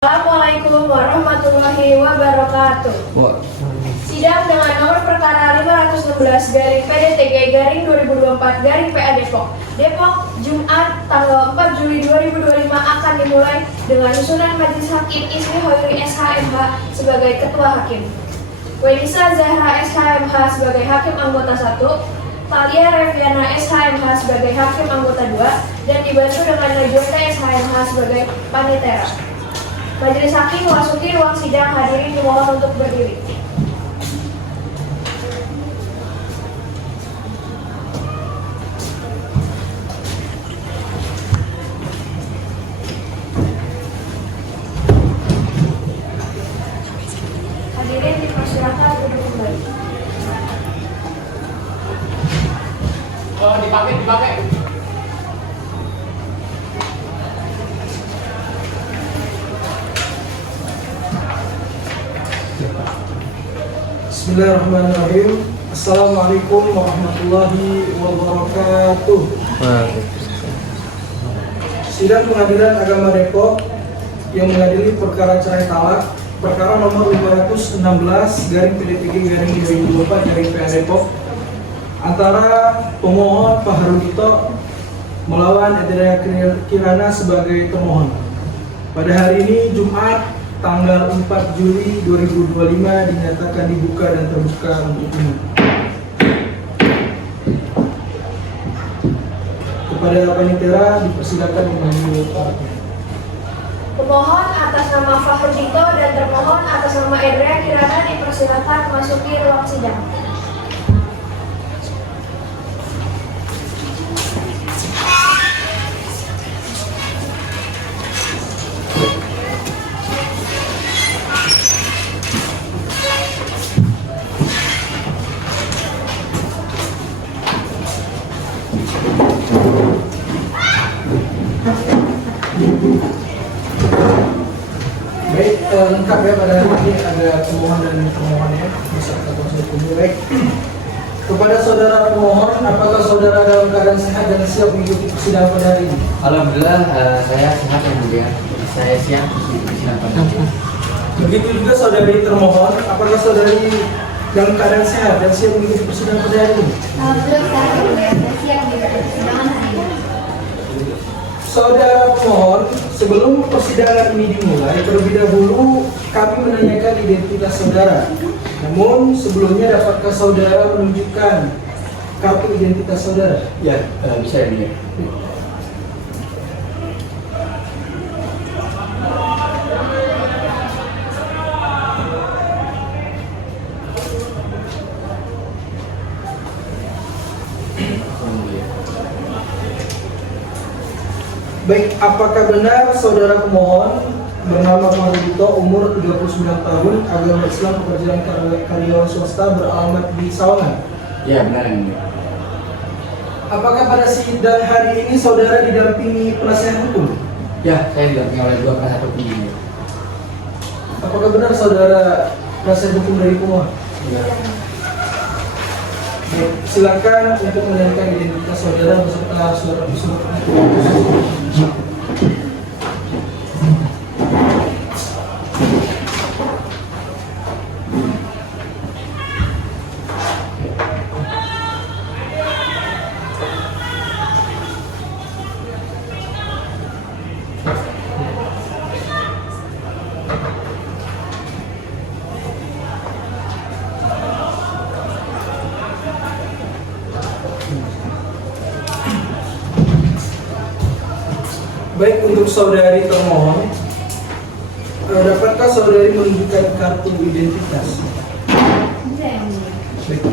Assalamualaikum warahmatullahi wabarakatuh. Sidang dengan nomor perkara 516/PDTG/2024/PA Depok, Jumat tanggal 4 Juli 2025 akan dimulai dengan susunan Majelis Hakim Isri Hoiri SHMH sebagai Ketua Hakim, Wenisa Zahra SHMH sebagai Hakim Anggota 1, Talia Reviana SHMH sebagai Hakim Anggota 2, dan dibantu dengan Najwa SHMH sebagai Panitera. Majelis Hakim memasuki ruang sidang, hadirin dimohon untuk berdiri. Hadirin dipersilakan duduk kembali. Dipakai. Bismillahirrahmanirrahim. Assalamualaikum warahmatullahi wabarakatuh. Sidang Pengadilan Agama Depok yang mengadili perkara cerai talak perkara nomor 516/PDTG/2024/PA Depok antara pemohon Pak Harudito melawan Adria Kirana sebagai termohon. Pada hari ini Jumat tanggal 4 Juli 2025 dinyatakan dibuka dan terbuka untuk umum. Kepada Panitera dipersilakan mengambil part. Pemohon atas nama Fahrudito dan termohon atas nama Adria Kirana dipersilakan memasuki ruang sidang. Baik, lengkap ya pada hari ini ada pemohon dan termohon ya beserta kuasa hukum. Baik, kepada saudara pemohon, apakah saudara dalam keadaan sehat dan siap mengikuti persidangan pada hari ini? Alhamdulillah, saya sehat yang mulia. Saya siap untuk persidangan pada hari ini. Begitu juga saudari termohon, apakah saudari dalam keadaan sehat dan siap mengikuti persidangan pada hari ini? Alhamdulillah, saya siap di persidangan hari ini. Saudara pemohon, sebelum persidangan ini dimulai, terlebih dahulu kami menanyakan identitas saudara. Namun sebelumnya dapatkah saudara menunjukkan kartu identitas saudara? Ya, bisa ya. Baik, apakah benar saudara pemohon bernama Harudito, umur 39 tahun, agama Islam, pekerjaan karyawan swasta, beralamat di Sawangan? Ya, benar yang mulia. Apakah pada sidang hari ini saudara didampingi penasihat hukum? Ya, saya didampingi oleh dua penasihat hukum ini. Apakah benar saudara penasihat hukum dari pemohon? Ya. Baik, silakan untuk menanyakan identitas saudara beserta surat usul. Baik, untuk saudari termohon, dapatkah saudari menunjukkan kartu identitas? Bisa yang mulia. Baik.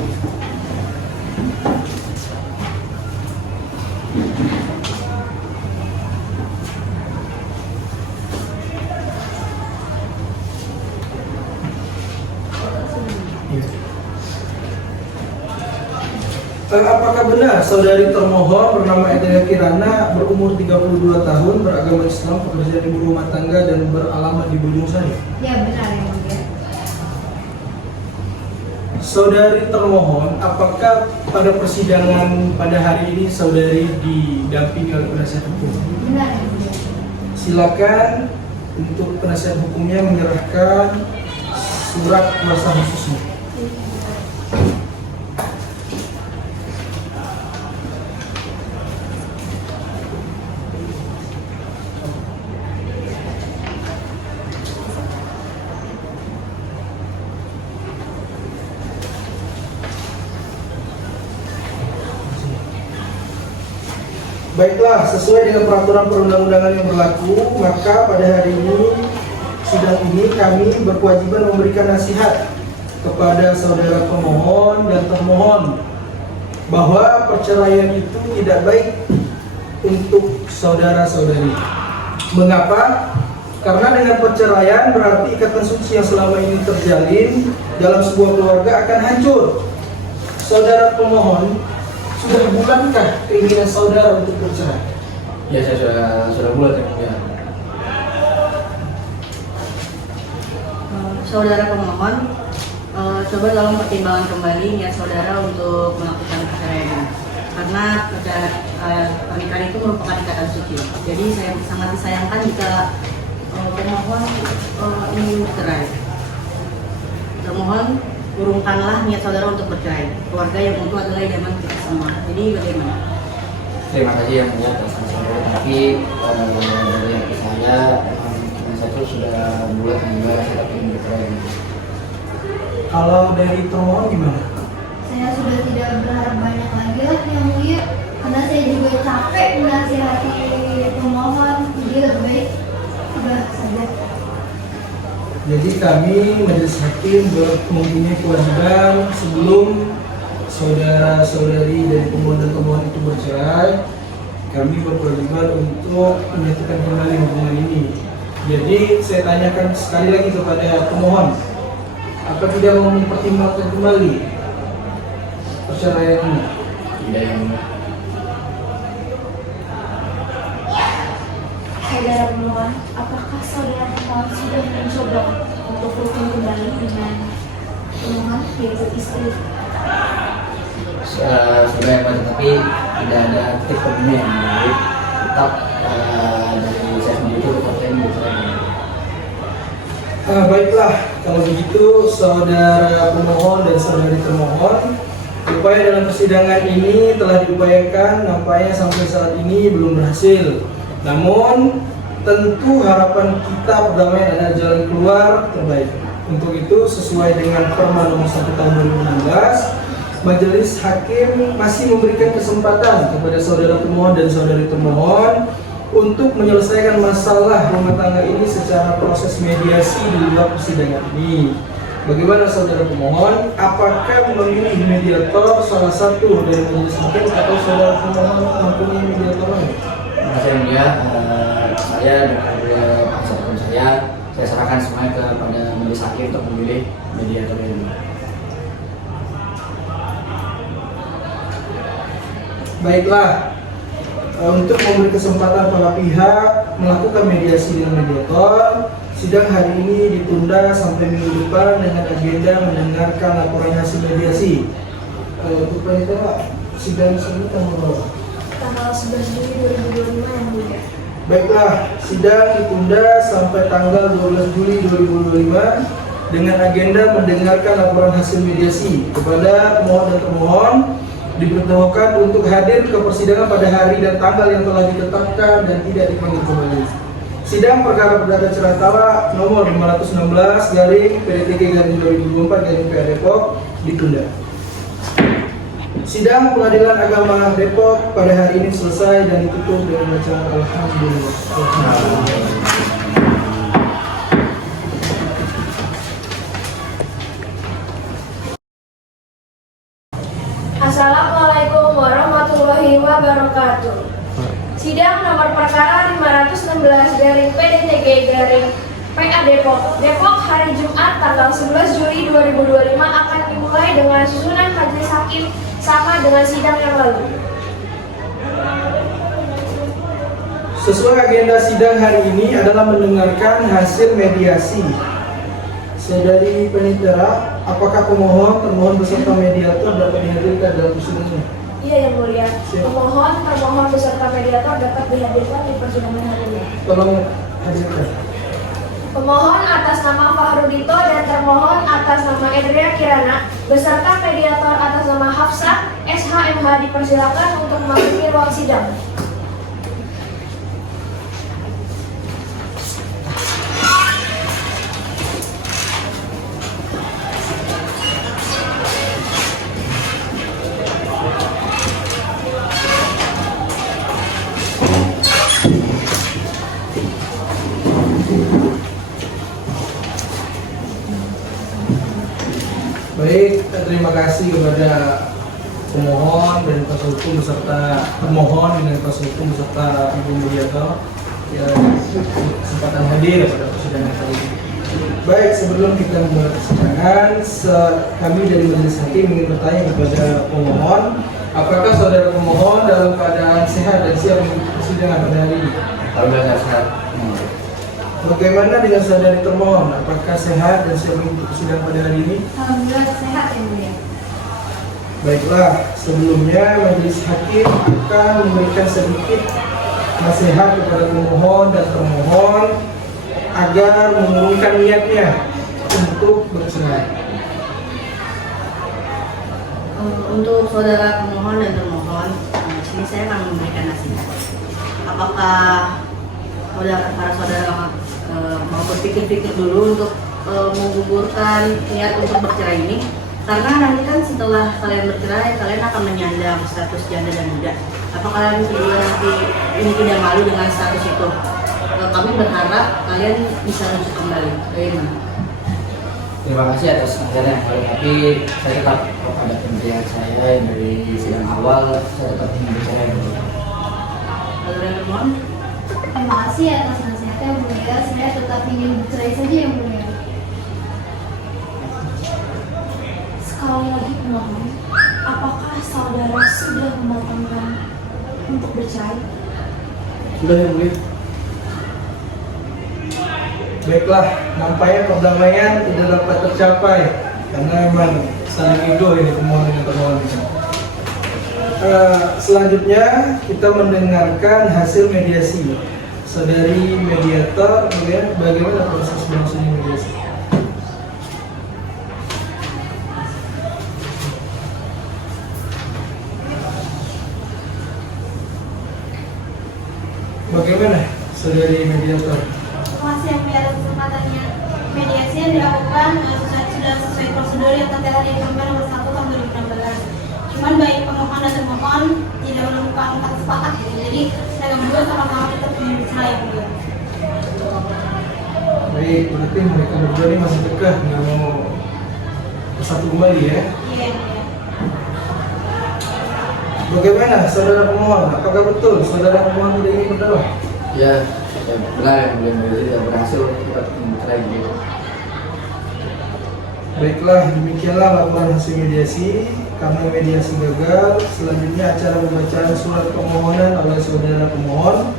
Apakah benar saudari termohon bernama Adria Kirana, berumur 32 tahun, beragama Islam, pekerjaan ibu rumah tangga, dan beralamat di Bojong Sari? Ya, benar yang mulia. Saudari termohon, apakah pada persidangan pada hari ini saudari didampingi oleh penasihat hukum? Benar. Silakan untuk penasihat hukumnya menyerahkan surat kuasa khususnya. Baiklah, sesuai dengan peraturan perundang-undangan yang berlaku, maka pada hari ini, sidang ini kami berkewajiban memberikan nasihat kepada saudara pemohon dan termohon bahwa perceraian itu tidak baik untuk saudara-saudari. Mengapa? Karena dengan perceraian berarti ikatan suci yang selama ini terjalin dalam sebuah keluarga akan hancur. Saudara pemohon, sudah bulankah keinginan saudara untuk bercerai? Ya, saya sudah bulat ya. Saudara pemohon, coba tolong pertimbangkan kembali niat saudara untuk melakukan perceraian. Karena pernikahan itu merupakan ikatan suci. Jadi saya sangat disayangkan jika pemohon ingin bercerai. Termohon, urungkanlah niat saudara untuk bercerai. Keluarga yang utuh adalah idaman kita semua. Jadi bagaimana? Terima kasih yang mulia atas saran, tapi dari saya itu sudah bulat juga saya ingin bercerai. Kalau dari termohon gimana? Saya sudah tidak berharap banyak lagi lah yang mulia, karena saya juga capek menasihati pemohon. Jadi lebih baik sudah saja. Jadi kami majelis hakim mempunyai kewajiban sebelum saudara-saudari dari pemohon dan termohon itu bercerai, kami berkewajiban untuk menyatukan kembali hubungan ini. Jadi saya tanyakan sekali lagi kepada pemohon, apa tidak mau mempertimbangkan kembali perceraian ini? Tidak yang mulia. Saudara pemohon, apakah saudara pemohon sudah mencoba untuk rukun kembali dengan pemohon yaitu istri? Sudah ya Pak, tapi tidak ada titik temunya yang baik. Tetap dari saya sendiri itu tetap saya bercerai. Baiklah, kalau begitu saudara pemohon dan saudari termohon, upaya dalam persidangan ini telah diupayakan, nampaknya sampai saat ini belum berhasil. Namun tentu harapan kita perdamaian adalah jalan keluar terbaik. Untuk itu sesuai dengan Perma nomor 1 tahun 2016, Majelis Hakim masih memberikan kesempatan kepada saudara pemohon dan saudari termohon untuk menyelesaikan masalah rumah tangga ini secara proses mediasi di luar persidangan ini. Bagaimana saudara pemohon? Apakah memilih mediator salah satu dari majelis hakim atau saudara pemohon mempunyai mediator lain? Terima kasih yang mulia. Saya dengan penasihat hukum saya serahkan semuanya kepada majelis hakim untuk memilih mediator ini. Baiklah, untuk memberi kesempatan para pihak melakukan mediasi dengan mediator, sidang hari ini ditunda sampai minggu depan dengan agenda mendengarkan laporan hasil mediasi. Untuk panitia, sidang ini tanggal berapa? Tanggal 11 Juli 2025 yang mulia. Baiklah, sidang ditunda sampai tanggal 12 Juli 2025 dengan agenda mendengarkan laporan hasil mediasi. Kepada pemohon dan termohon diberitahukan untuk hadir ke persidangan pada hari dan tanggal yang telah ditetapkan dan tidak dipanggil kembali. Sidang perkara perdata Ceratala nomor 516 garing PDTK garing 2024 garing PA Depok ditunda. Sidang Pengadilan Agama Depok pada hari ini selesai dan ditutup dengan bacaan Alhamdulillah. Assalamualaikum warahmatullahi wabarakatuh. Sidang nomor perkara 516 garing PDTG garing PA Depok hari Jumat tanggal 11 Juli 2025 akan dimulai dengan susunan majelis hakim sama dengan sidang yang lalu. Sesuai agenda sidang hari ini adalah mendengarkan hasil mediasi. Saudari Penitera, apakah pemohon, termohon beserta mediator dapat dihadirkan dalam persidangan? Iya yang mulia. Siap. Pemohon, termohon beserta mediator dapat dihadirkan di persidangan hari ini. Tolong hadirkan. Pemohon atas nama Fahrudito dan termohon atas nama Edria Kirana beserta mediator atas nama Hafsah SHMH dipersilakan untuk memasuki ruang sidang. Baik, terima kasih kepada pemohon dan kuasa hukum beserta termohon dan kuasa hukum beserta ibu mediator yang kesempatan hadir pada persidangan kali ini. Baik, sebelum kita memulai persidangan, kami dari majelis hakim ingin bertanya kepada pemohon, apakah saudara pemohon dalam keadaan sehat dan siap mengikuti persidangan pada hari ini? Alhamdulillah sehat. Bagaimana dengan saudari termohon? Apakah sehat dan siap mengikuti persidangan pada hari ini? Alhamdulillah sehat ya mulia. Baiklah, sebelumnya majelis hakim akan memberikan sedikit nasihat kepada pemohon dan termohon agar mengurungkan niatnya untuk bercerai. Untuk saudara pemohon dan termohon, di sini saya akan memberikan nasihat. Apakah para saudara mau berpikir-pikir dulu untuk menggugurkan niat untuk bercerai ini? Karena nanti kan setelah kalian bercerai, kalian akan menyandang status janda dan duda. Apa kalian berdua nanti ini tidak malu dengan status itu? Kami berharap kalian bisa rujuk kembali. Bagaimana? Terima kasih atas nasihatnya, tapi saya tetap pada pendirian saya yang dari sidang awal, saya tetap ingin bercerai. Saudara termohon? Terima kasih atas nasihatnya mulia. Saya tetap ingin bercerai saja yang mulia. Sekali lagi pemohon, apakah saudara sudah mematangkan untuk bercerai? Sudah yang mulia. Baiklah, nampaknya perdamaian tidak dapat tercapai karena memang saling ego ini pemohon dan termohon ini. Selanjutnya kita mendengarkan hasil mediasi. Saudari mediator, bagaimana proses berlangsungnya mediasi? Bagaimana saudari mediator? Terima kasih yang mulia atas kesempatannya. Mediasi yang dilakukan sudah sesuai prosedur yang tertera di Permen Nomor 1 Tahun 2016. Cuman baik pemohon dan termohon tidak menemukan kata sepakat gitu. Jadi mereka berdua sama-sama tetap ingin bercerai yang mulia. Baik, berarti mereka berdua ini masih kekeh nggak mau bersatu kembali ya? Iya yang mulia. Bagaimana saudara pemohon? Apakah betul saudara pemohon tidak ingin berdakwah? Ya, benar yang mulia tidak berhasil kita bercerai gitu. Baiklah, demikianlah laporan hasil mediasi. Karena mediasi gagal, selanjutnya acara pembacaan surat permohonan oleh saudara pemohon.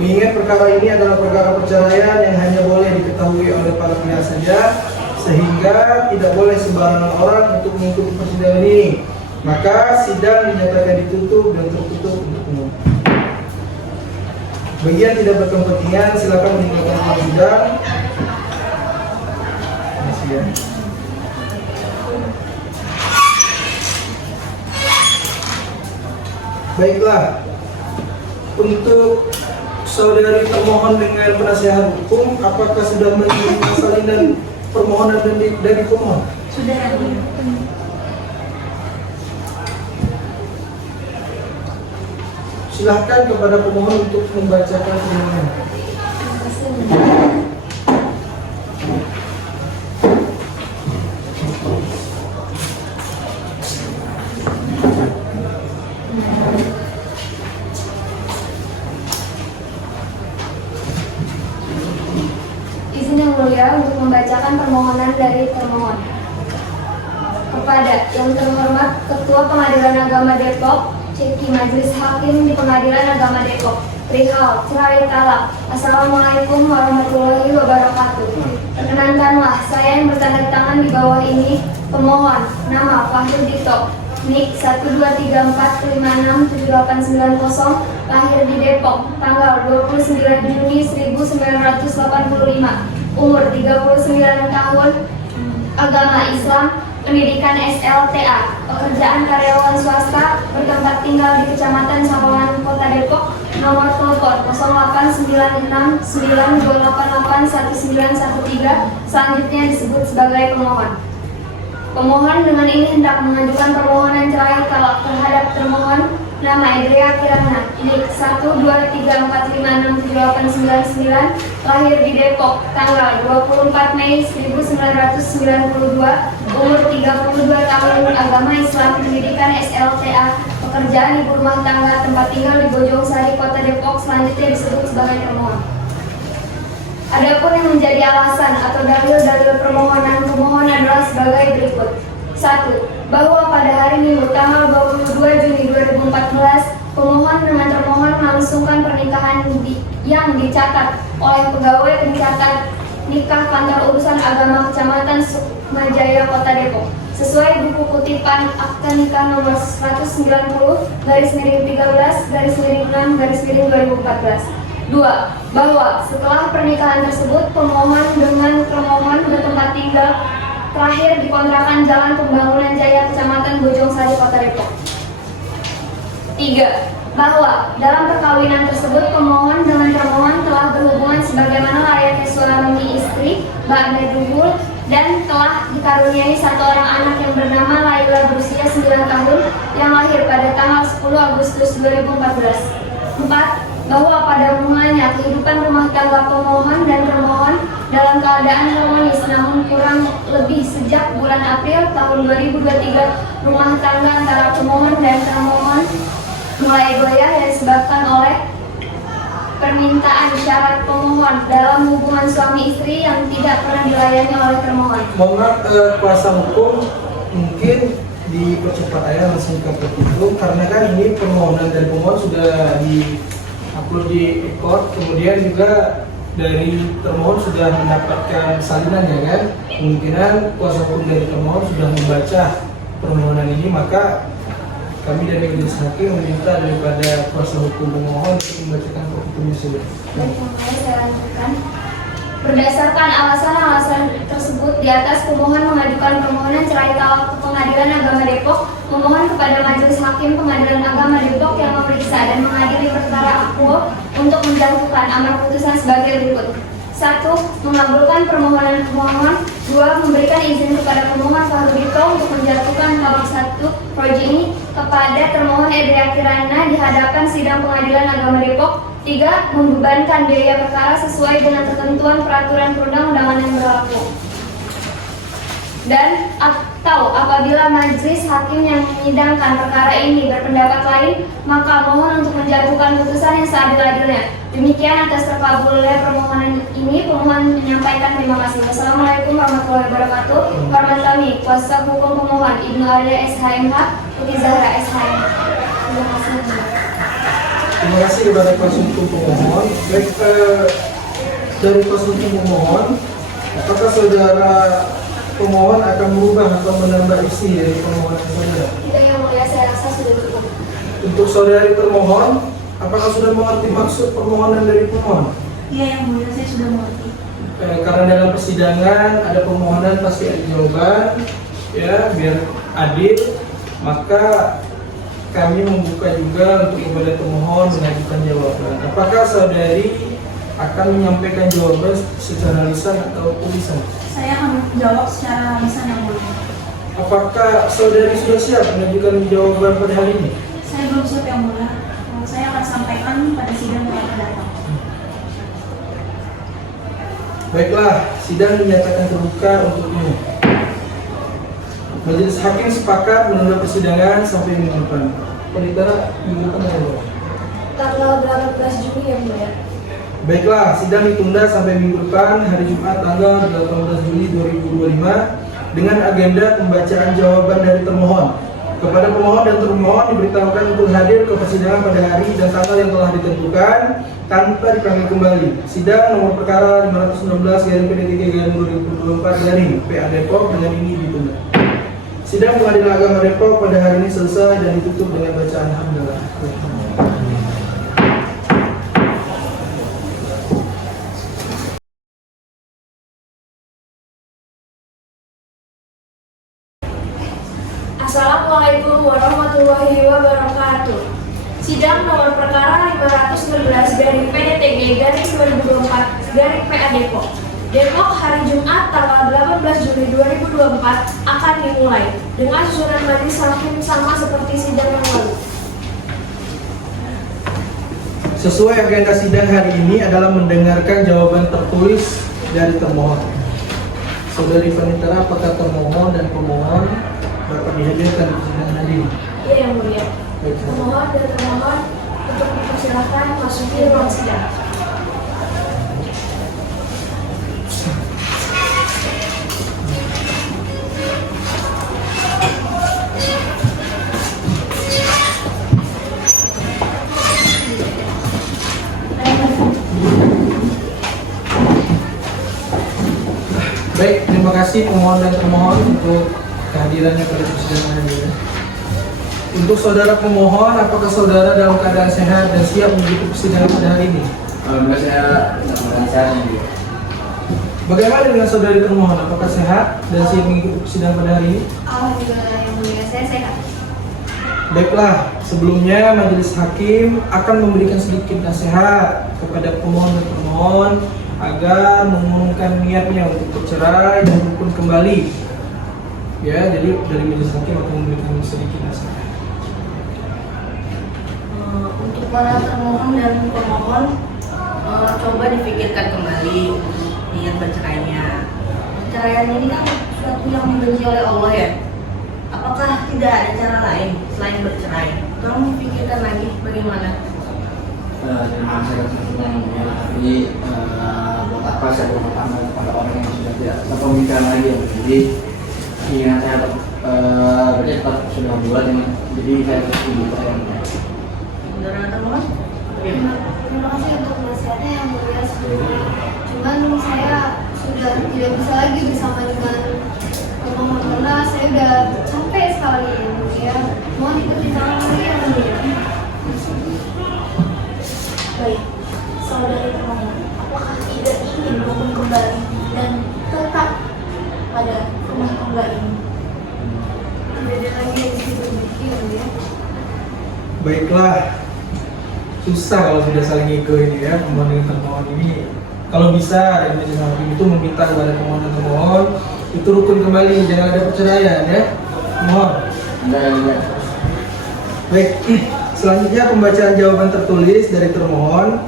Mengingat perkara ini adalah perkara perceraian yang hanya boleh diketahui oleh para pihak saja, sehingga tidak boleh sembarangan orang untuk mengikuti persidangan ini. Maka sidang dinyatakan ditutup dan tertutup untuk umum. Bagi yang tidak berkepentingan, silakan meninggalkan ruang sidang. Terima kasih ya. Baiklah, untuk saudari termohon dengan penasihat hukum, apakah sudah menerima salinan permohonan dari pemohon? Sudah yang mulia. Silahkan kepada pemohon untuk membacakan permohonan. Terima kasih yang mulia. Izin yang mulia untuk membacakan permohonan dari termohon. Kepada yang terhormat Ketua Pengadilan Agama Depok, Ceki Majelis Hakim di Pengadilan Agama Depok, perihal cerai talak. Assalamualaikum warahmatullahi wabarakatuh. Perkenankanlah saya yang bertanda tangan di bawah ini, pemohon, nama Fahrudito, NIK 12345678990, lahir di Depok, tanggal 29 Juni 1985. umur 39 tahun, agama Islam, pendidikan SLTA, pekerjaan karyawan swasta, bertempat tinggal di Kecamatan Sawangan, Kota Depok, nomor telepon 089692881913, selanjutnya disebut sebagai pemohon. Pemohon dengan ini hendak mengajukan permohonan cerai talak terhadap termohon nama Edrea Kirana, NIK 123456789, lahir di Depok, tanggal 24 Mei 1992, umur 32 tahun, agama Islam, pendidikan SLTA, pekerjaan ibu rumah tangga, tempat tinggal di Bojong Sari, Kota Depok, selanjutnya disebut sebagai termohon. Adapun yang menjadi alasan atau dalil-dalil permohonan pemohon adalah sebagai berikut. 1. Bahwa pada hari Minggu tanggal 22 Juni 2014, pemohon dengan termohon melangsungkan pernikahan yang dicatat oleh pegawai pencatat nikah kantor urusan agama Kecamatan Sukmajaya, Kota Depok, sesuai buku kutipan akta nikah nomor 190/13/6/2014. 2. Bahwa setelah pernikahan tersebut, pemohon dengan termohon bertempat tinggal terakhir di kontrakan Jalan Pembangunan Jaya, Kecamatan Bojong Sari, Kota Depok. 3. Bahwa dalam perkawinan tersebut, pemohon dengan termohon telah berhubungan sebagaimana layaknya suami istri, ba'da duhul, dan telah dikaruniai satu orang anak yang bernama Laila berusia 9 tahun yang lahir pada tanggal 10 Agustus 2014. 4. Bahwa pada mulanya kehidupan rumah tangga pemohon dan termohon dalam keadaan harmonis, namun kurang lebih sejak bulan April tahun 2023 rumah tangga antara pemohon dan termohon mulai goyah yang disebabkan oleh permintaan syarat pemohon dalam hubungan suami istri yang tidak pernah dilayani oleh termohon. Mohon maaf, kuasa hukum mungkin dipercepat aja langsung ke petitum, karena kan ini permohonan dan pemohon sudah upload di ekor, kemudian juga dari termohon sudah mendapatkan salinan, ya kan. Kemungkinan kuasa hukum dari termohon sudah membaca permohonan ini, maka kami dari majelis hakim meminta daripada kuasa hukum pemohon untuk membacakan petitumnya sudah. Baik, makanya saya lanjutkan. Berdasarkan alasan-alasan tersebut di atas, pemohon mengajukan permohonan cerai talak ke Pengadilan Agama Depok, memohon kepada Majelis Hakim Pengadilan Agama Depok yang memeriksa dan mengadili perkara akwo untuk menjatuhkan amar putusan sebagai berikut. 1. Mengabulkan permohonan pemohon. 2. Memberikan izin kepada pemohon Fahrudito untuk menjatuhkan talak 1 proji ini kepada termohon Edrea Kirana di hadapan sidang Pengadilan Agama Depok. 3. Membebankan biaya perkara sesuai dengan ketentuan peraturan perundang-undangan yang berlaku. Dan atau apabila majelis hakim yang menyidangkan perkara ini berpendapat lain, maka mohon untuk menjatuhkan putusan yang seadil-adilnya. Demikian atas terkabulnya permohonan ini, pemohon menyampaikan terima kasih. Wassalamualaikum warahmatullahi wabarakatuh. Hormat kami, kuasa hukum pemohon Ibnu Alia SHMH, Putri Zahra SHMH. Terima kasih. Terima kasih kepada kuasa hukum pemohon. Baik, dari kuasa hukum pemohon, apakah saudara pemohon akan merubah atau menambah isi dari permohonan saudara? Tidak, yang mulia, saya rasa sudah cukup. Untuk saudari termohon, apakah sudah mengerti maksud permohonan dari pemohon? Iya, yang mulia, saya sudah mengerti. Karena dalam persidangan ada permohonan pasti ada jawaban, ya, biar adil, maka kami membuka juga untuk kepada pemohon mengajukan jawaban. Apakah saudari akan menyampaikan jawaban secara lisan atau tulisan? Saya akan menjawab secara lisan, yang mulia. Apakah saudari sudah siap mengajukan jawaban pada hari ini? Saya belum siap, yang mulia. Saya akan sampaikan pada sidang yang akan datang. Baiklah, sidang dinyatakan terbuka untukmu. Majelis hakim sepakat menunda persidangan sampai minggu depan. Penitara minggu depan ya, Tanggal 18 Juni yang mulia. Baiklah, sidang ditunda sampai minggu depan, hari Jumat tanggal 18 Juli 2025 dengan agenda pembacaan jawaban dari termohon. Kepada pemohon dan termohon diberitahukan untuk hadir ke persidangan pada hari dan tanggal yang telah ditentukan tanpa dipanggil kembali. Sidang nomor perkara 516/PD3/2024 PA Depok dengan ini ditunda. Sidang Pengadilan Agama Depok pada hari ini selesai dan ditutup dengan bacaan hamdalah. Assalamualaikum warahmatullahi wabarakatuh. Sidang nomor perkara 516 garing PDTG garing 2024 garing PA Depok. Depok hari Jumat tanggal 18 Juli 2024 akan dimulai dengan susunan majelis hakim sama seperti sidang yang lalu. Sesuai agenda sidang hari ini adalah mendengarkan jawaban tertulis dari termohon. Saudari Panitera, apakah termohon dan pemohon dapat dihadirkan di sidang hari ini? Iya, yang mulia. Baik, Pemohon dan termohon untuk dipersilakan masuki ruang sidang. Baik, terima kasih pemohon dan termohon untuk kehadirannya pada persidangan hari ini. Untuk saudara pemohon, apakah saudara dalam keadaan sehat dan siap mengikuti persidangan pada hari ini? Alhamdulillah saya dalam keadaan sehat yang mulia. Bagaimana dengan saudari termohon? Apakah sehat dan siap mengikuti persidangan pada hari ini? Alhamdulillah yang mulia, saya sehat. Baiklah, sebelumnya majelis hakim akan memberikan sedikit nasihat kepada pemohon dan termohon agar mengumumkan niatnya untuk bercerai dan rukun kembali. Ya, jadi dari majelis hakim akan memberikan sedikit nasihat. Untuk para termohon dan pemohon, coba dipikirkan kembali niat bercerainya. Perceraian ini kan sesuatu yang dibenci oleh Allah ya. Apakah tidak ada cara lain selain bercerai? Tolong pikirkan lagi bagaimana. Terima kasih atas pertanyaan yang mulia. Tapi buat apa saya bertanya kepada orang yang sudah tidak berpemikiran lagi ya. Jadi ingat saya berarti tetap sudah buat ini. Jadi saya harus setuju. Saudara termohon, Terima kasih untuk nasihatnya yang mulia sebelumnya. Cuman saya sudah tidak bisa lagi bersama dengan pemohon karena saya sudah capek sekali yang mulia. Mohon dipertimbangkan lagi yang mulia. Baik, saudari termohon, apakah tidak ingin rukun kembali dan tetap pada rumah tangga ini? Tidak ada lagi yang bisa berbagi yang mulia. Baiklah, susah kalau sudah saling ego ini ya, pemohon dan termohon ini. Kalau bisa dari majelis hakim itu meminta kepada pemohon dan termohon itu rukun kembali, jangan ada perceraian ya. Mohon. Enggak. Baik, selanjutnya pembacaan jawaban tertulis dari termohon,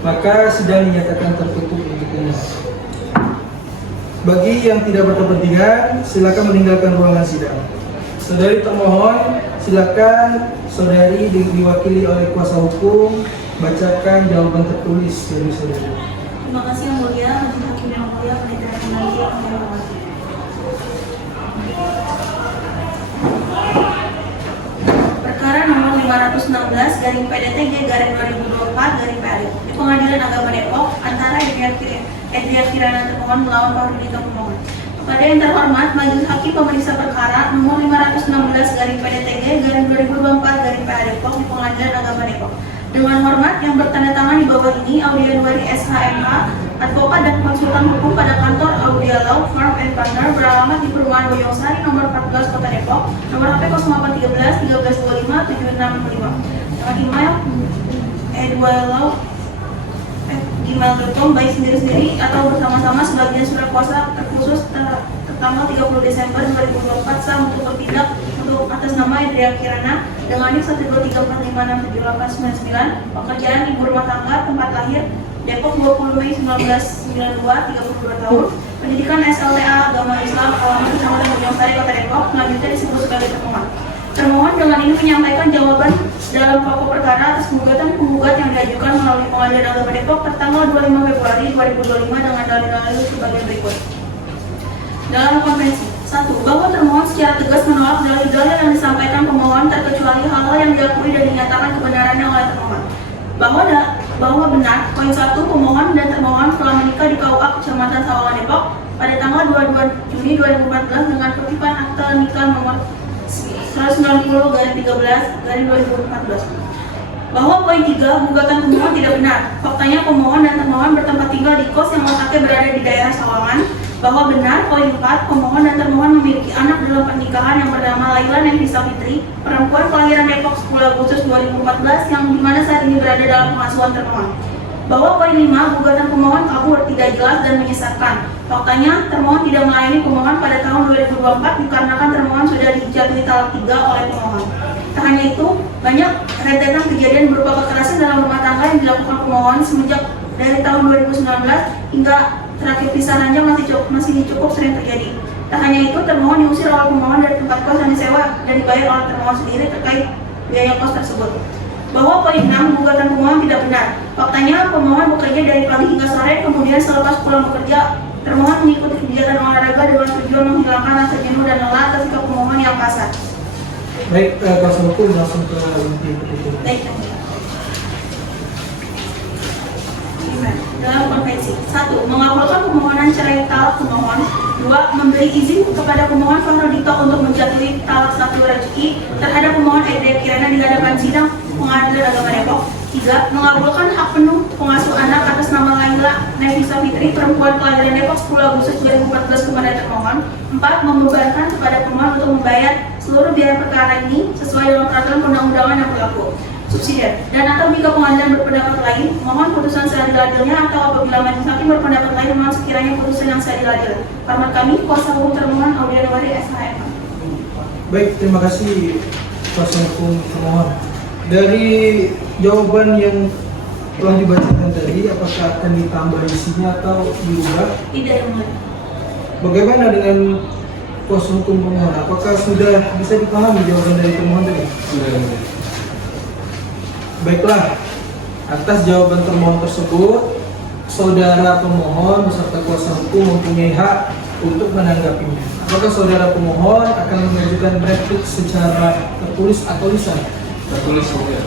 maka sidang dinyatakan tertutup untuk umum. Bagi yang tidak berkepentingan, silakan meninggalkan ruangan sidang. Saudari termohon, silakan saudari diwakili oleh kuasa hukum bacakan jawaban tertulis dari saudari. Terima kasih yang mulia, majelis hakim yang mulia, penelitian peneliti yang saya hormati. Perkara nomor 516 garing PDTG garing 2024 garing PA di Pengadilan Agama Depok antara Edrian Kirana termohon melawan Fahrudin pemohon. Kepada yang terhormat, majelis hakim pemeriksa perkara nomor 516 garing PDTG garing 2024 garing PA Depok di Pengadilan Agama Depok. Dengan hormat yang bertanda tangan di bawah ini, Audia Duari SHMH, advokat dan konsultan hukum pada kantor Audia Law Firm & Partner beralamat di Perumahan Boyongsari nomor 14 Kota Depok, nomor HP 0813 1325 7665. Dengan email edwalaw@gmail.com baik sendiri-sendiri atau bersama-sama sebagian surat kuasa terkhusus tertanggal 30 Desember 2024 sah untuk bertindak untuk atas nama Edrian Kirana dengan NIK 12345678899, pekerjaan ibu rumah tangga, tempat lahir Depok 20 Mei 1992, 32 tahun, pendidikan SLTA Agama Islam, alamat Kecamatan Boyongsari, Kota Depok, selanjutnya disebut sebagai termohon. Termohon dengan ini menyampaikan jawaban dalam pokok perkara atas gugatan penggugat yang diajukan melalui Pengadilan Agama Depok tertanggal 25 Februari 2025 dengan dalil-dalil sebagai berikut. Dalam konvensi 1. Bahwa termohon secara tegas menolak dalil-dalil yang disampaikan pemohon terkecuali hal-hal yang diakui dan dinyatakan kebenarannya oleh termohon. Bahwa benar, poin 1, pemohon dan termohon telah menikah di KUA Kecamatan Sawangan Depok pada tanggal 22 Juni 2014 dengan kutipan akta nikah nomor 190/13/2014. Bahwa poin 3, gugatan pemohon tidak benar. Faktanya pemohon dan termohon bertempat tinggal di kos yang letaknya berada di daerah Sawangan. bahwa benar poin 4 pemohon dan termohon memiliki anak dalam pernikahan yang bernama Laila Nefisa Fitri, perempuan kelahiran Depok 10 Agustus 2014 yang dimana saat ini berada dalam pengasuhan termohon. Bahwa poin 5 gugatan pemohon kabur tidak jelas dan menyesatkan. Faktanya termohon tidak melayani pemohon pada tahun 2024 dikarenakan termohon sudah dijatuhi talak 3 oleh pemohon. Tak hanya itu, banyak rentetan kejadian berupa kekerasan dalam rumah tangga yang dilakukan pemohon semenjak dari tahun 2019 hingga terakhir pisah ranjang masih cukup sering terjadi. Tak hanya itu, termohon diusir oleh pemohon dari tempat kos yang disewa dan dibayar oleh termohon sendiri terkait biaya kos tersebut. Bahwa poin 6 gugatan pemohon tidak benar. Faktanya pemohon bekerja dari pagi hingga sore, kemudian selepas pulang bekerja, termohon mengikuti kegiatan olahraga dengan tujuan menghilangkan rasa jenuh dan lelah atas sikap pemohon yang kasar. Baik, kuasa hukum langsung ke inti petitum. Baik. Dalam konvensi 1. Mengabulkan permohonan cerai talak pemohon. 2. Memberi izin kepada pemohon Fahrudito untuk menjatuhi talak 1 RCI terhadap pemohon Ede Kirana di hadapan sidang Pengadilan Agama Depok. 3. Mengabulkan hak penuh pengasuh anak atas nama Laila Nefisa Fitri, perempuan kelahiran Depok 10 Agustus 2014 kepada termohon. 4. Membebankan kepada pemohon untuk membayar seluruh biaya perkara ini sesuai dengan peraturan perundang-undangan yang berlaku. Subsidiar. Dan atau jika pengadilan berpendapat lain, mohon putusan seadil-adilnya, atau apabila majelis hakim berpendapat lain, mohon sekiranya putusan yang seadil-adil. Hormat kami, kuasa hukum termohon Audianwari SHM. Baik, terima kasih kuasa hukum termohon. Dari jawaban yang telah dibacakan tadi, apakah akan ditambah isinya atau diubah? Tidak, yang mulia. Bagaimana dengan kuasa hukum pemohon? Apakah sudah bisa dipahami jawaban dari termohon tadi? Sudah. Baiklah, atas jawaban termohon tersebut, saudara pemohon beserta kuasa hukum mempunyai hak untuk menanggapinya. Apakah saudara pemohon akan mengajukan replik secara tertulis atau lisan? Tertulis saja.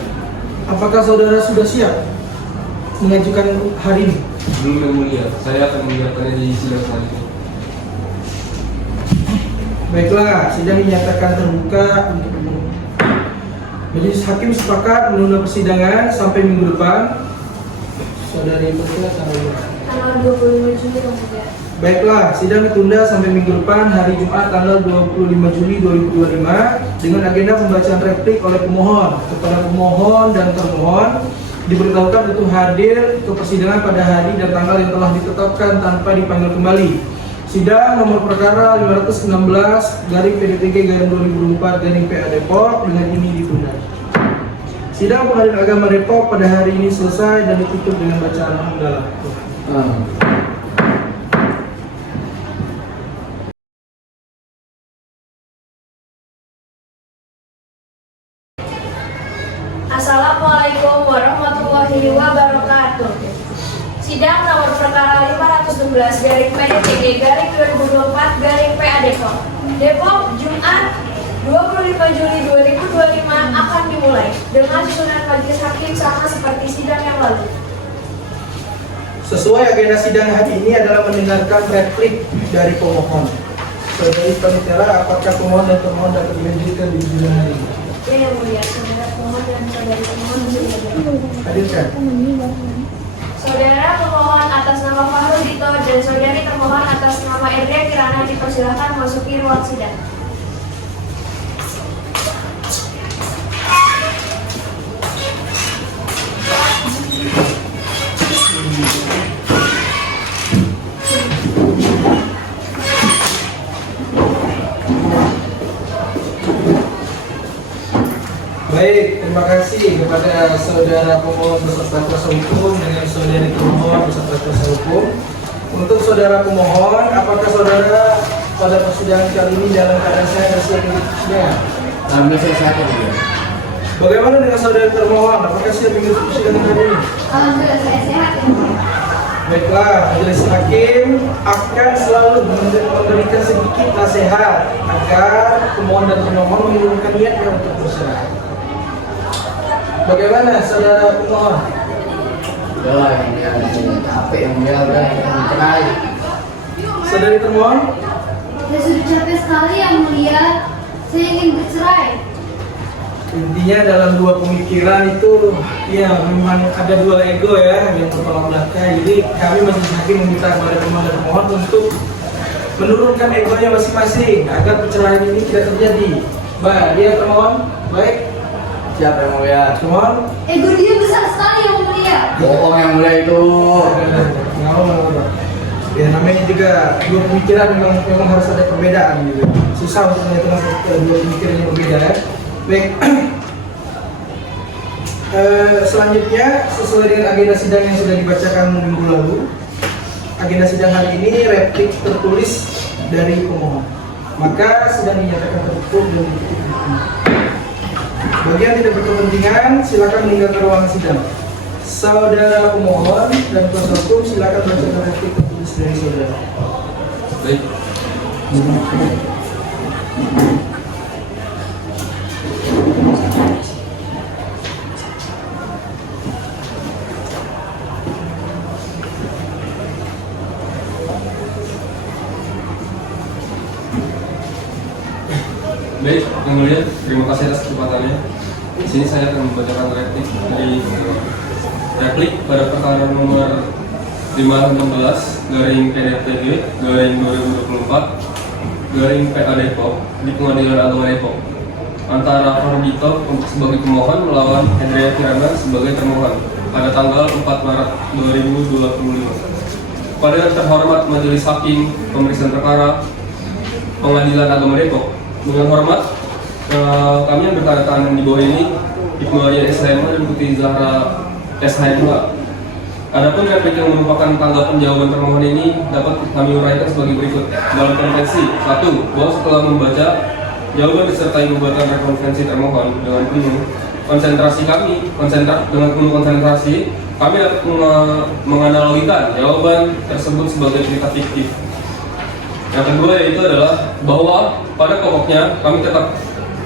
Apakah saudara sudah siap mengajukan hari ini? Belum, yang mulia. Saya akan menyiapkannya di sidang selanjutnya. Baiklah, sidang dinyatakan terbuka untuk umum. Majelis hakim sepakat menunda persidangan sampai minggu depan. Saudari Petra Tanggal 25 Juli kemudian. Baiklah, sidang ditunda sampai minggu depan hari Jumat tanggal 25 Juli 2025 dengan agenda pembacaan replik oleh pemohon. Kepada pemohon dan termohon diberitahukan untuk hadir ke persidangan pada hari dan tanggal yang telah ditetapkan tanpa dipanggil kembali. Sidang nomor perkara 516/PDTG/2024/PA Depok dengan ini ditunda. Sidang Pengadilan Agama Depok pada hari ini selesai dan ditutup dengan bacaan hamdalah. Assalamualaikum warahmatullahi wabarakatuh. Sidang nomor perkara 511/PDTG/2024/PA Depok. Depok, Jumat 25 Juli 2025 akan dimulai dengan susunan majelis hakim sama seperti sidang yang lalu. Sesuai agenda sidang hari ini adalah mendengarkan replik dari pemohon. Saudari Panitera, apakah pemohon dan termohon dapat dilanjutkan di sidang hari ini? Ya, yang mulia, saudara pemohon dan saudari pemohon Hadirkan. Saudara pemohon atas nama Fahrudito dan saudari termohon atas nama Ede Kirana dipersilakan masuki ruang sidang. Baik, terima kasih kepada saudara pemohon beserta kuasa hukum dengan saudari termohon beserta kuasa hukum. Untuk saudara pemohon, apakah saudara pada persidangan kali ini dalam keadaan sehat dan siap mengikuti persidangan? Alhamdulillah saya sehat ya. Bagaimana dengan saudara termohon? Apakah siap mengikuti persidangan kali ini? Alhamdulillah saya sehat. Baiklah, majelis hakim akan selalu memberikan sedikit nasihat agar pemohon dan termohon mengurungkan niatnya untuk persidangan. Bagaimana saudara pemohon? Udah yang HP yang dia udah cerai. Saudari termohon? Saya sudah capek sekali yang mulia. Saya ingin bercerai. Intinya dalam dua pemikiran itu ya memang ada dua ego ya yang bertolak belakang. Jadi kami majelis hakim meminta kepada pemohon dan termohon untuk menurunkan egonya masing-masing agar pencerahan ini tidak terjadi. Baik, dia termohon. Baik, Siapa yang mulia? termohon. Ego dia besar sekali yang mulia. Bohong yang mulia itu. Nggak apa-apa. Ya namanya juga dua pemikiran memang harus ada perbedaan gitu. Susah untuk menyatukan dua pemikiran yang berbeda ya. Baik. Selanjutnya sesuai dengan agenda sidang yang sudah dibacakan minggu lalu, agenda sidang hari ini replik tertulis dari pemohon. Maka sidang dinyatakan tertutup dan ditutup. Bagi yang tidak berkepentingan, silakan meninggalkan ruangan sidang. Saudara pemohon dan kuasa hukum silakan bacakan replik tertulis dari saudara. Baik. Baik, yang mulia, terima kasih atas kesempatannya. Di sini saya akan membacakan replik dari replik pada perkara nomor 516 garing PDTG garing 2024 garing PA Depok di Pengadilan Agama Depok antara Fardito sebagai pemohon melawan Hendria Kirana sebagai termohon pada tanggal 4 Maret 2025. Pada yang terhormat Majelis Hakim Pemeriksaan Perkara Pengadilan Agama Depok, dengan hormat kami yang bertanda tangan di bawah ini Ibnu Arya SHMH dan Putri Zahra SHMH. Adapun replik yang merupakan tanggapan jawaban termohon ini dapat kami uraikan sebagai berikut. Dalam konvensi 1, bahwa setelah membaca jawaban disertai pembuatan rekonvensi termohon dengan penuh konsentrasi kami dapat menganalogikan jawaban tersebut sebagai cerita fiktif. Yang kedua yaitu adalah bahwa pada pokoknya kami tetap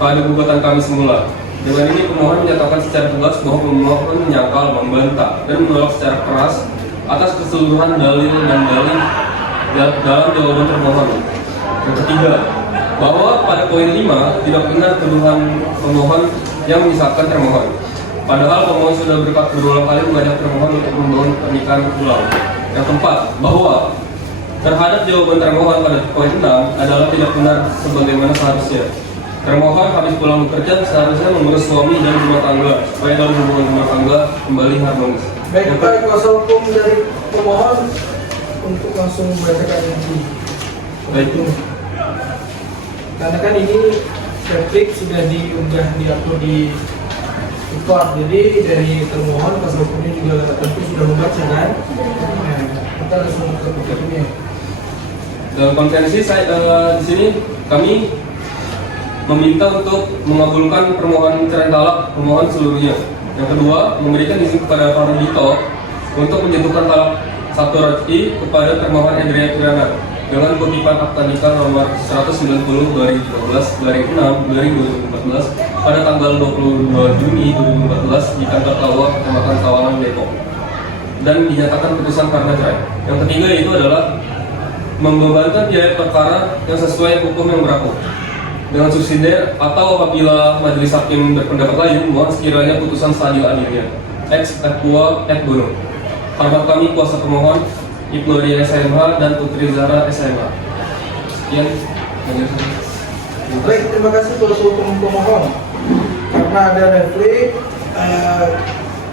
pada gugatan kami semula. Dengan ini pemohon menyatakan secara tegas bahwa pemohon menyangkal, membantah, dan menolak secara keras atas keseluruhan dalil dan dalil dalam jawaban termohon. Yang ketiga, bahwa pada poin 5 tidak benar tuduhan pemohon yang menyesatkan termohon. Padahal pemohon sudah berulang kali mengajak termohon untuk membangun pernikahan ulang. Yang keempat, bahwa terhadap jawaban termohon pada poin 6 adalah tidak benar sebagaimana seharusnya. Termohon habis pulang bekerja seharusnya mengurus suami dan rumah tangga supaya dalam hubungan rumah tangga kembali harmonis. Baik, Pak kuasa hukum dari pemohon untuk langsung membacakan ini. Baik. Karena kan ini replik sudah diupload di record, jadi dari termohon kuasa hukumnya juga tentu sudah membaca kan. Nah, kita langsung ke bukunya. Dalam konvensi saya di sini kami meminta untuk mengabulkan permohonan cerai talak pemohon seluruhnya. Yang kedua, memberikan izin kepada Fardito untuk menjatuhkan talak 1 raj'i kepada termohon Hendria Kirana dengan kutipan akta nikah nomor 190 garing 13 garing 6 garing 2014 pada tanggal 22 Juni 2014 di kantor Tawa, Kecamatan Tawanan, Depok, dan dinyatakan putusan karena cerai. Yang ketiga yaitu adalah membebankan biaya perkara yang sesuai hukum yang berlaku dengan subsidiar atau apabila majelis hakim berpendapat lain, mohon sekiranya putusan seadil-adilnya. Ex equo et bono. Hormat kami kuasa pemohon Ibnu Arya SHMH dan Putri Zahra SHMH. Sekian. Baik, terima kasih kuasa hukum pemohon. Karena ada replik,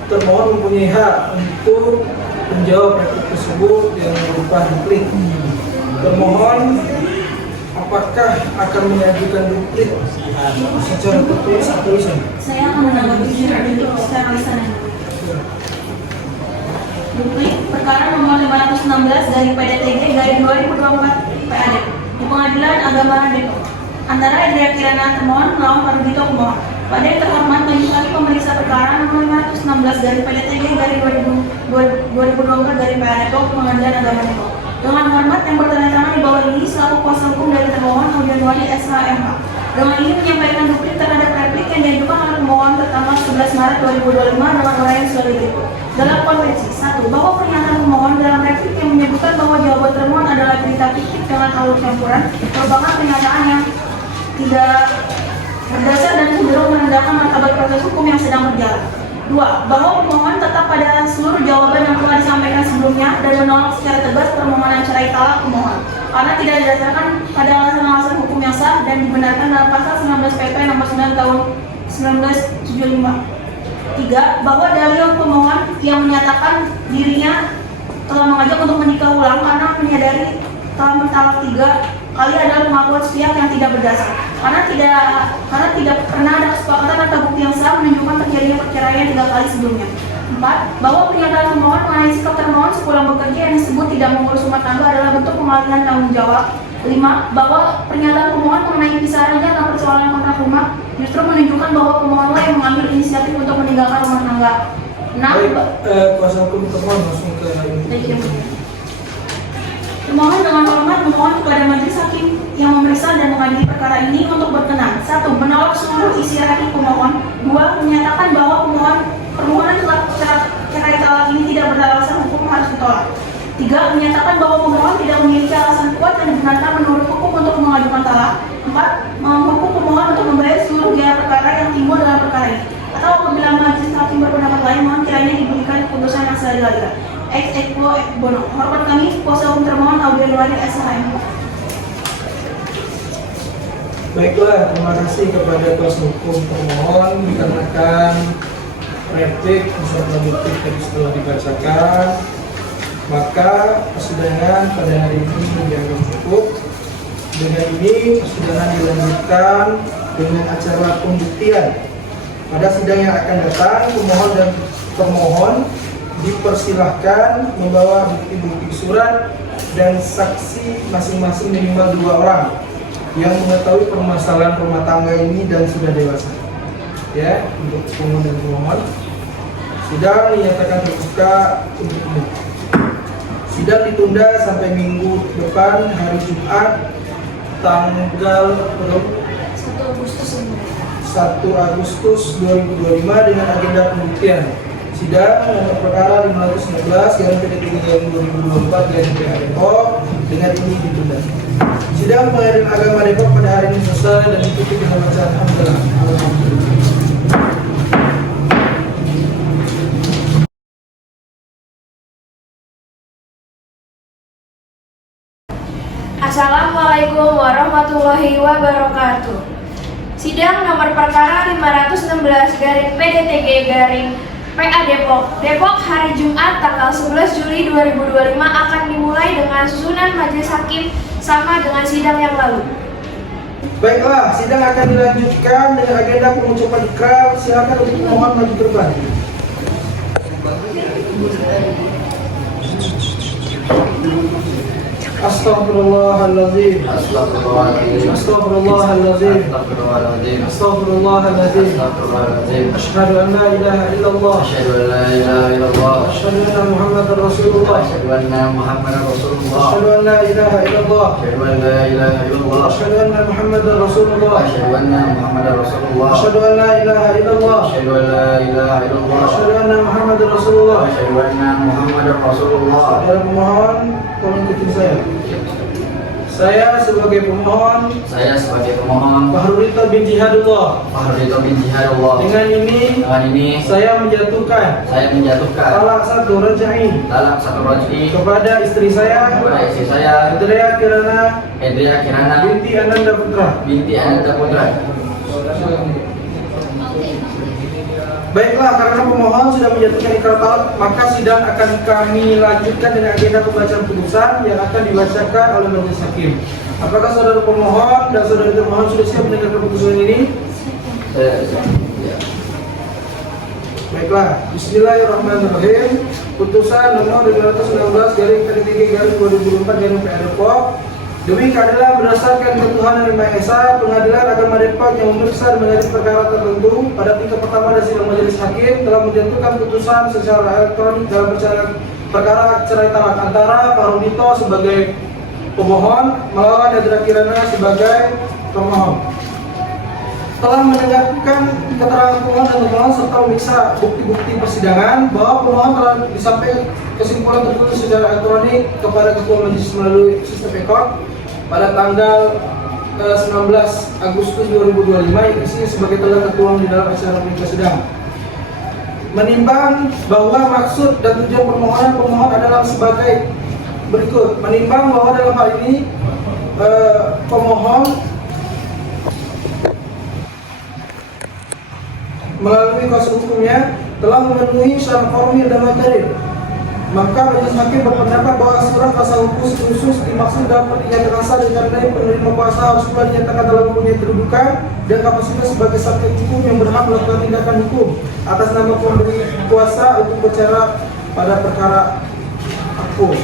termohon mempunyai hak untuk menjawab replik tersebut yang berupa replik. Termohon apakah akan mengajukan duplik secara tertulis atau lisan? Saya akan menanggapi secara lisan. Duplik perkara nomor 516 dari PDTG garing 2024 PAD di Pengadilan Agama Depok antara Hendria Kirana termohon melawan Fardito pemohon. Pada yang terhormat majelis hakim pemeriksa perkara nomor 516 dari PDTG garing 2024 dari PA Depok Pengadilan Agama Depok. Dengan hormat yang bertanda tangan di bawah ini selaku kuasa hukum dari termohon Audianwali SHMH. Dengan ini menyampaikan duplik terhadap replik yang diajukan oleh pemohon tertanggal 11 Maret 2025 dengan uraian sebagai berikut. Dalam konvensi 1, bahwa pernyataan pemohon dalam replik yang menyebutkan bahwa jawaban termohon adalah cerita fiktif dengan alur campuran merupakan pernyataan yang tidak berdasar dan cenderung merendahkan martabat proses hukum yang sedang berjalan. 2. Bahwa pemohon tetap pada seluruh jawaban yang telah disampaikan sebelumnya dan menolak secara tegas permohonan cerai talak pemohon. karena tidak didasarkan pada alasan-alasan hukum yang sah dan dibenarkan dalam pasal 19 PP nomor 9 tahun 1975. 3. Bahwa dalil pemohon yang menyatakan dirinya telah mengajak untuk menikah ulang karena menyadari telah mentalak 3 kali adalah pengakuan sepihak yang tidak berdasar karena tidak pernah ada kesepakatan atau bukti yang sah menunjukkan terjadinya perceraian 3 kali sebelumnya. 4. Bahwa pernyataan pemohon mengenai sikap termohon sepulang bekerja yang disebut tidak mengurus rumah tangga adalah bentuk pengalihan tanggung jawab. 5. Bahwa pernyataan pemohon mengenai pisarannya tentang persoalan kontrak rumah justru menunjukkan bahwa pemohonlah yang mengambil inisiatif untuk meninggalkan rumah tangga. 6. Kuasa hukum termohon langsung ke Pemohon dengan hormat memohon kepada majelis hakim yang memeriksa dan mengadili perkara ini untuk berkenan. 1. Menolak seluruh isi rari pemohon. 2. Menyatakan bahwa permohonan cerai talak ini tidak beralasan hukum harus ditolak. 3. Menyatakan bahwa pemohon tidak memiliki alasan kuat dan dibenarkan menurut hukum untuk mengajukan talak. 4. Menghukum pemohon untuk membayar seluruh biaya perkara yang timbul dalam perkara ini. Atau apabila majelis hakim berpendapat lain, mohon kiranya diberikan keputusan yang seadil-adilnya. Ex equo ex bono. Hormat kami, kuasa hukum termohon Aulia Luari SHM. Baiklah, terima kasih kepada kuasa hukum termohon dikarenakan replik bisa produktif tadi setelah dibacakan, maka persidangan pada hari ini dianggap cukup. Dengan ini persidangan dilanjutkan dengan acara pembuktian. Pada sidang yang akan datang, pemohon dan termohon dipersilahkan membawa bukti-bukti surat dan saksi masing-masing minimal 2 orang yang mengetahui permasalahan rumah tangga ini dan sudah dewasa. Ya, untuk pemohon dan termohon. Sidang dinyatakan terbuka untuk umum. Sidang ditunda sampai minggu depan hari Jumat tanggal 1 Agustus 2025 dengan agenda pembuktian. Sidang nomor perkara 511 garing PT 3 2024 garing PA Depok dengan ini ditunda. Sidang Pengadilan Agama Depok pada hari ini selesai dan ditutup dengan bacaan hamdalah. Alhamdulillah. Assalamualaikum warahmatullahi wabarakatuh. Sidang nomor perkara 516 garing PDTG garing PA Depok hari Jumat tanggal 11 Juli 2025 akan dimulai dengan susunan majelis hakim sama dengan sidang yang lalu. Baiklah, sidang akan dilanjutkan dengan agenda pengucapan ikrar. Silakan untuk pemohon maju ke depan. Astaghfirullahaladzim. Astaghfirullahaladzim. Astaghfirullahaladzim. Asyhadu an la ilaha illallah. Asyhadu anna Muhammadar Rasulullah. Asyhadu an la ilaha illallah. Asyhadu anna Muhammadar Rasulullah. Asyhadu an la ilaha illallah. Asyhadu anna Muhammadar Rasulullah. Saudara pemohon, tolong ikutin saya. Saya sebagai pemohon Fahrudita binti Hadullah. Dengan ini saya menjatuhkan talak satu raj'i kepada istri saya Edria Kirana binti Ananda Putra. Baiklah, karena pemohon sudah menjatuhkan ikrar talak, maka sidang akan kami lanjutkan dengan agenda pembacaan putusan yang akan dibacakan oleh majelis hakim. Apakah saudara pemohon dan saudara termohon sudah siap mendengar keputusan ini? Baiklah, bismillahirrahmanirrahim. Putusan nomor 516 garing PT garing 2024 garing PA Depok. Demi keadilan berdasarkan ketuhanan yang Maha Esa, Pengadilan Agama Depok yang memeriksa dan mengadili perkara tertentu pada tingkat pertama dan sidang majelis hakim telah menjatuhkan putusan secara elektronik dalam perkara cerai talak antara Fahrudito sebagai pemohon melawan Edria Kirana sebagai termohon. Telah mendengarkan keterangan pemohon dan termohon serta memeriksa bukti-bukti persidangan bahwa pemohon telah disampaikan kesimpulan tertulis secara elektronik kepada ketua majelis melalui sistem e-court pada tanggal 19 Agustus 2025 yang isinya sebagai telah tertuang di dalam acara pembuka sidang. Menimbang bahwa maksud dan tujuan permohonan pemohon adalah sebagai berikut menimbang bahwa dalam hal ini pemohon melalui kuasa hukumnya telah memenuhi syarat formil dan material, maka majelis hakim berpendapat bahwa surat kuasa hukum khusus dimaksud dapat dinyatakan sah dikarenai penerima kuasa harus pula dinyatakan dalam mempunyai kedudukan dan kapasitas sebagai subjek hukum yang berhak melakukan tindakan hukum atas nama pemberi kuasa untuk bicara pada perkara hukum.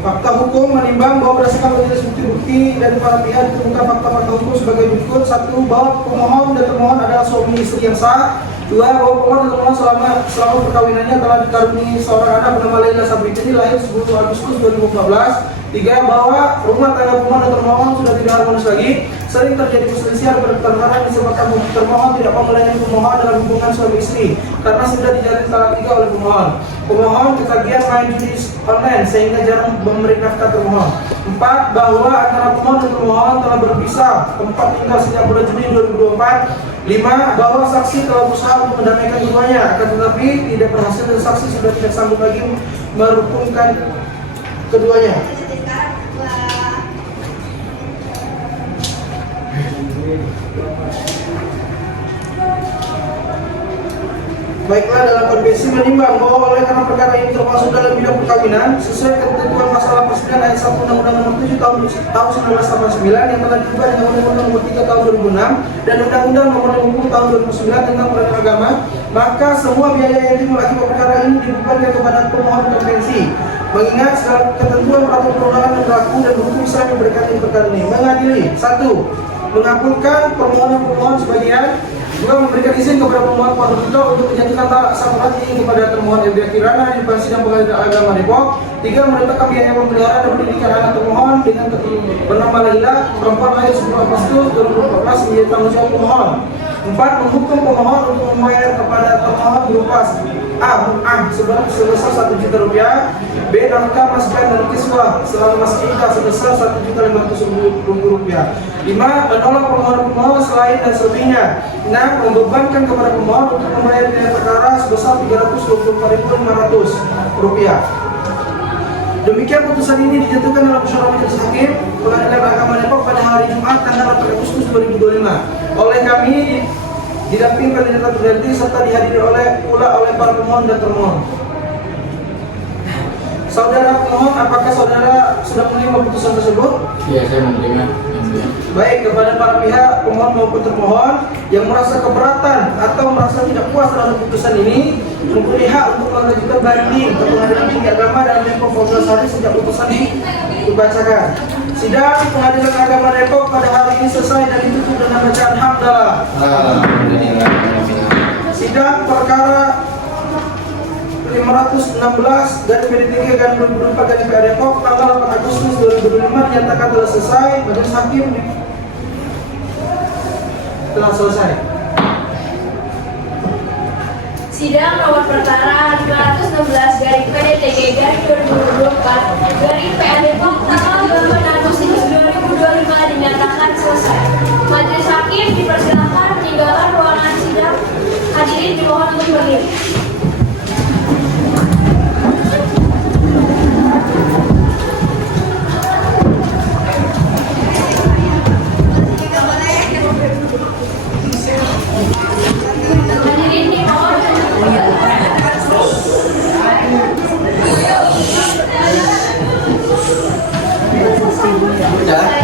Fakta hukum menimbang bahwa berdasarkan majelis bukti-bukti dari para pihak ditemukan fakta-fakta hukum sebagai berikut: 1. Bahwa pemohon dan termohon adalah suami istri yang sah. 2. Bahwa pemohon dan termohon selama perkawinannya telah dikaruniai seorang anak bernama Laila Sabritini lahir 10 Agustus 2014. 3. Bahwa rumah tangga pemohon dan termohon sudah tidak harmonis lagi, sering terjadi perselisihan pertengkaran disebabkan termohon tidak mau melayani pemohon dalam hubungan suami istri karena sudah dijalin talak 3 oleh pemohon. Pemohon ketagihan main judi online sehingga jarang memberi nafkah termohon. 4. Bahwa antara pemohon dan termohon telah berpisah tempat tinggal sejak bulan Juni 2024. 5. Bahwa saksi telah berusaha untuk mendamaikan keduanya, akan tetapi tidak berhasil dan saksi sudah tidak sanggup lagi merukunkan keduanya. Baiklah, dalam konvensi menimbang bahwa oleh karena perkara ini termasuk dalam bidang perkawinan sesuai ketentuan masalah persediaan ayat 1 Undang-Undang Nomor 7 tahun 1989 yang telah diubah dengan Undang-Undang Nomor 3 tahun 2006 dan Undang-Undang Nomor 50 tahun 2009 tentang peradilan agama, maka semua biaya yang timbul akibat perkara ini dibebankan kepada pemohon konvensi. Mengingat segala ketentuan peraturan perundangan yang berlaku dan hukum Islam yang berkaitan dengan perkara ini. Mengadili: 1. Mengabulkan permohonan pemohon sebagian. 2. Memberikan izin kepada pemohon Pondok untuk menjatuhkan talak satu hati kepada termohon Elvia Kirana di depan sidang pengadilan agama Depok. 3. Menetapkan biaya pemeliharaan dan pendidikan anak termohon dengan bernama Laila, perempuan lahir 10 Agustus 2014 menjadi tanggung jawab pemohon. 4. Menghukum pemohon untuk membayar kepada termohon berupa A. Sebesar Rp1 juta. B. Nafkah majikan dan kiswah selama masa iddah sebesar Rp1.500.000. 5. Menolak permohonan pemohon selain dan selebihnya. 6. Membebankan kepada pemohon untuk membayar biaya perkara sebesar Rp324.500. Demikian putusan ini dijatuhkan dalam musyawarah majelis hakim Pengadilan Agama Depok pada hari Jumat tanggal 8 Agustus 2025 oleh kami didampingi penelitian berganti serta dihadiri oleh para pemohon dan termohon. Saudara pemohon, apakah saudara sudah menerima putusan tersebut? Iya, saya menerima. Baik, kepada para pihak pemohon maupun termohon yang merasa keberatan atau merasa tidak puas terhadap putusan ini mempunyai hak untuk mengajukan banding ke Pengadilan Tinggi Agama dalam tempo 14 hari sejak putusan dibacakan. Sidang Pengadilan Agama Depok pada hari ini selesai dan ditutup dengan bacaan hamdalah. Sidang perkara 516 dari PD3 dan 2024 dari PA Depok tanggal 8 Agustus 2025 dinyatakan telah selesai. Majelis hakim telah selesai. Sidang nomor perkara 516 dari PD3 dari 2024 dari PA Depok tanggal 8 Agustus 2025 dinyatakan selesai. Majelis hakim dipersilakan meninggalkan ruangan sidang. Hadirin dimohon untuk berdiri. Jalan.